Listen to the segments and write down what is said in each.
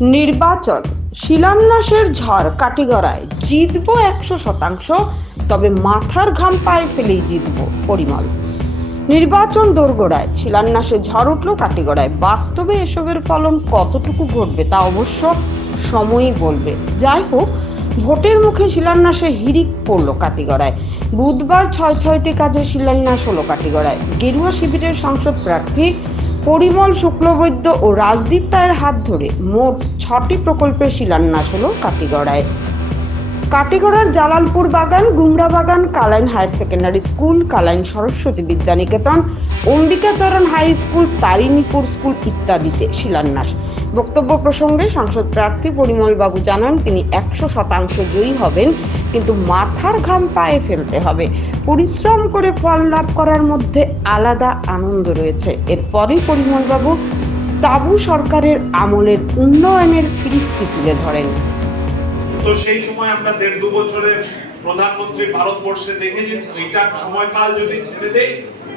নির্বাচন শিলান্যাসের ঝড় কাটিগড়ায়, জিতবো 100%, তবে মাথার ঘাম পায়ে ফেলেই জিতবো পরিমল। নির্বাচন দোরগোড়ায়, শিলান্যাসের ঝড় উঠল কাটিগড়ায়। বাস্তবে এসবের ফলন কতটুকু ঘটবে তা অবশ্য সময়ই বলবে। যাই হোক, ভোটের মুখে শিলান্যাসে হিড়িক পড়ল কাটিগড়ায়। বুধবার 6টি কাজের শিলান্যাস হলো কাটিগড়ায়। গেরুয়া শিবিরের সংসদ প্রার্থী পরিমল শুক্লবৈদ্য ও রাজদীপ রায়ের হাত ধরে মোট 6টি প্রকল্পের শিলান্যাস হলো কাটিগড়ায়। কাটিগড়ার Jalalpur Bagan, Gumra Bagan, Kalain higher secondary school, Kalain Saraswati Vidyaniketan, Ambikacharan high school, Tarinipur school ইত্যাদিতে শিলান্যাস। বক্তব্য প্রসঙ্গে সাংসদ প্রার্থী পরিমল বাবু জানান, তিনি 100% জয়ী হবেন, কিন্তু মাথার ঘাম পায়ে ফেলতে হবে। পরিশ্রম করে ফল লাভ করার মধ্যে আলাদা আনন্দ রয়েছে। এরপরই পরিমল বাবু তাবু সরকারের আমলের উন্নয়নের ফিরিস্তি তুলে ধরেন। তো সেই সময় আমরা 1.5-2 বছরের প্রধানমন্ত্রী ভারতবর্ষে দেখে যে এইটার সময়কাল যদি ছেড়ে দেই,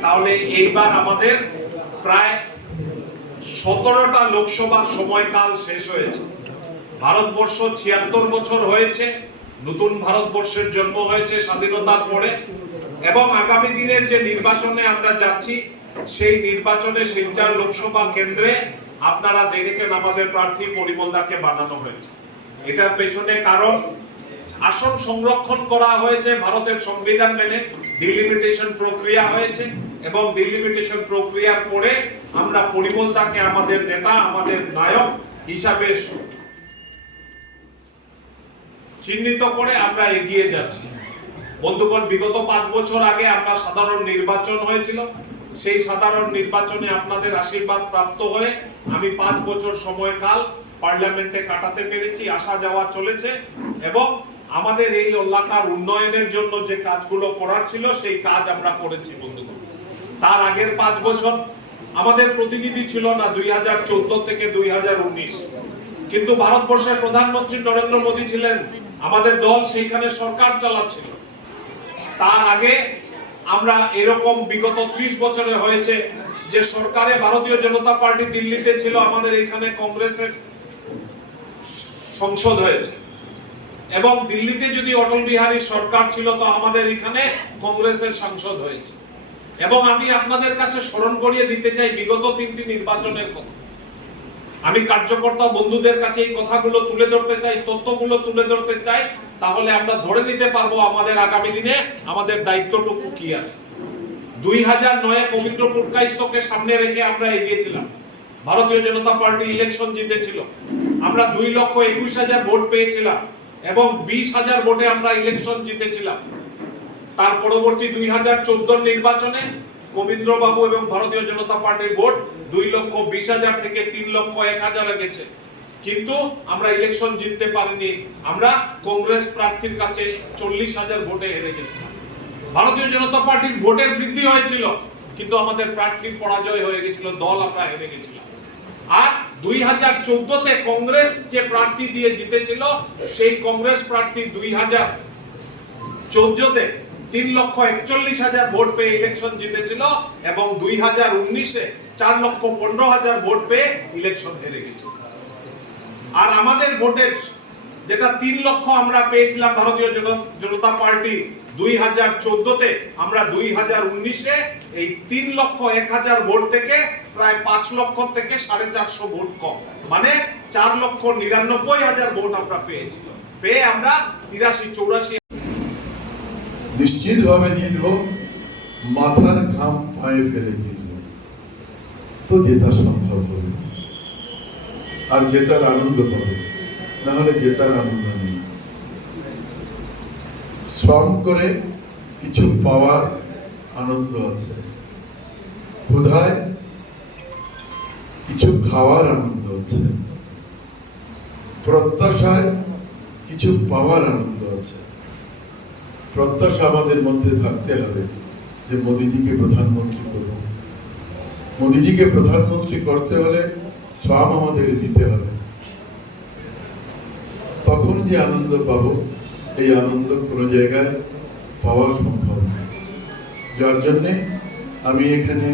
তাহলে এইবার আমাদের প্রায় 17টা লোকসভা সময়কাল শেষ হয়েছে। ভারতবর্ষ 76 বছর হয়েছে, নতুন ভারতবর্ষের জন্ম হয়েছে স্বাধীনতার পরে, এবং আগামী দিনের যে নির্বাচনে আমরা যাচ্ছি, সেই নির্বাচনে শিলচর লোকসভা কেন্দ্রে আপনারা দেখেছেন আমাদের প্রার্থী পরিমল দাকে বানানো হয়েছে। এটার পেছনে কারণ আসন সংরক্ষণ করা হয়েছে ভারতের সংবিধান মেনে, ডিলিমিটেশন প্রক্রিয়া হয়েছে, এবং ডিলিমিটেশন প্রক্রিয়ার পরে আমরা পরিমল দাকে আমাদের নেতা, আমাদের নায়ক হিসাবে চিহ্নিত করে আমরা এগিয়ে যাচ্ছি। বন্ধুগণ, বিগত 5 বছর আগে আমরা সাধারণ নির্বাচন হয়েছিল। সেই সাধারণ নির্বাচনে আপনাদের আশীর্বাদ প্রাপ্ত হয়ে আমি 5 বছর সময়কাল পার্লামেন্টে কাটাতে পেরেছি। আসা যাওয়া চলেছে, এবং আমাদের এই এলাকার উন্নয়নের জন্য যে কাজগুলো করার ছিল সেই কাজ আমরা করেছি। বন্ধুগণ, তার আগের 5 বছর আমাদের প্রতিনিধি ছিল না 2014 থেকে 2019, কিন্তু ভারতবর্ষের প্রধানমন্ত্রী নরেন্দ্র মোদী ছিলেন, আমাদের দল সেইখানে সরকার চালাচ্ছিল। তার আগে আমরা এরকম বিগত 30 বছরে হয়েছে যে সরকারে ভারতীয় জনতা পার্টি দিল্লিতে ছিল, আমাদের এখানে কংগ্রেসের সংসদ হয়েছে, এবং দিল্লিতে যদি অটল বিহারী সরকার ছিল তো আমাদের এখানে কংগ্রেসের সংসদ হয়েছে। এবং আমি আপনাদের কাছে স্মরণ করিয়ে দিতে চাই বিগত 3টি নির্বাচনের কথা। আমি কার্যকর্তা বন্ধুদের কাছে এই কথাগুলো তুলে ধরতে চাই, তথ্যগুলো তুলে ধরতে চাই, তাহলে আমরা ধরে নিতে পারবো আমাদের আগামী দিনে আমাদের দায়িত্বটুকু কি আছে। 2009-এ পবিত্র পুরকাইস্তকে সামনে রেখে আমরা এগিয়েছিলাম। ভারতীয় জনতা পার্টি ইলেকশন জিতেছিল, আমরা 2,21,000 ভোট পেয়েছিলাম, এবং 20,000 ভোটে আমরা ইলেকশন জিতেছিলাম। তার পরবর্তী 2014 নির্বাচনে গোবিন্দ্র বাবু এবং ভারতীয় জনতা পার্টির ভোট 2,20,000 থেকে 3,01,000 গেছে, কিন্তু আমরা ইলেকশন জিততে পারিনি। আমরা কংগ্রেস প্রার্থীর কাছে 40,000 ভোটে হেরে গেছিলাম। ভারতীয় জনতা পার্টির ভোটের বৃদ্ধি হয়েছিল, কিন্তু আমাদের প্রার্থীর পরাজয় হয়ে গেছিল, দল আমরা হেরে গেছিলাম। আর 2014-তে কংগ্রেস যে প্রার্থী দিয়ে জিতেছিল, সেই কংগ্রেস প্রার্থী 2014-তে 3,41,000 ভোট পেয়ে ইলেকশন জিতেছিল, এবং 2019-এ 4,15,000 ভোট পেয়ে ইলেকশন হেরে গেছিল। আর আমাদের ভোটের যেটা 3 লক্ষ আমরা পেয়েছিলাম ভারতীয় জনতা পার্টি 2014-তে, আমরা 2019-এ এই 3,01,000 ভোট থেকে প্রায় 5 লক্ষ থেকে 450 ভোট কম, মানে 4,99,000 ভোট আমরা পেয়েছি। পেয়ে আমরা 83-84 নিশ্চিত ভাবে জিতব, মাথার ঘাম পায়ে ফেলে জিতব, তো জেতা সম্ভব হবে, আর জেতার আনন্দ পাবে, না হলে জেতার আনন্দ নেই। শ্রম করে কিছু পাওয়ার আনন্দ আছে, ক্ষুধায় কিছু খাওয়ার আনন্দ আছে, প্রত্যাশায় কিছু পাওয়ার আনন্দ আছে। প্রত্যাশা আমাদের মধ্যে থাকতে হবে যে মোদিজিকে প্রধানমন্ত্রী করব। মোদিজিকে প্রধানমন্ত্রী করতে হলে শ্রম আমাদের দিতে হবে, তখন যে আনন্দ পাবো, এই আনন্দ কোনো জায়গায় পাওয়া সম্ভব নয়। যার জন্যে আমি এখানে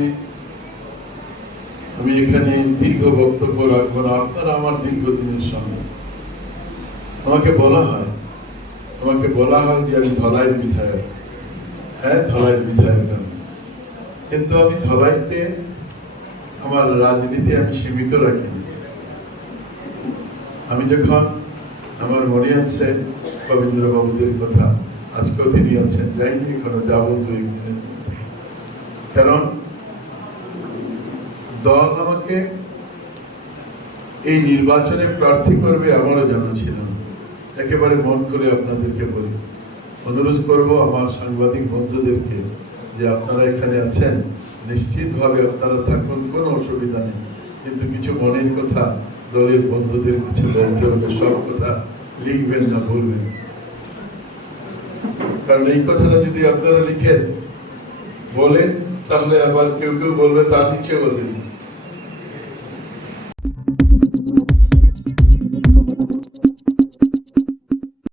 আমি এখানে দীর্ঘ বক্তব্য রাখবো না, আপনারা আমার দীর্ঘদিনের সঙ্গে। আমাকে বলা হয় যে আমি ধলাইয়ের বিধায়ক। হ্যাঁ, ধলাইয়ের বিধায়ক আমি, কিন্তু আমি ধলাইতে আমার রাজনীতি আমি সীমিত রাখিনি। আমি যখন, আমার মনে আছে কবীন্দ্রবাবুদের কথা, আজকেও তিনি আছেন, যাইনি এখনো, যাবো 2-1 দিনের মধ্যে। কারণ দল আমাকে এই নির্বাচনে প্রার্থী করবে আমারও জানা ছিল না। একেবারে মন খুলে আপনাদেরকে বলি, অনুরোধ করব আমার সাংবাদিক বন্ধুদেরকে যে আপনারা এখানে আছেন, নিশ্চিতভাবে আপনারা থাকুন, কোনো অসুবিধা নেই, কিন্তু কিছু মনের কথা দলের বন্ধুদের কাছে বলতে হবে। সব কথা লিখবেন না, বলবেন। কারণ এই কথাটা যদি আপনারা লিখেন, বলেন, তাহলে আবার কেউ কেউ বলবে তার নিচে বসেন।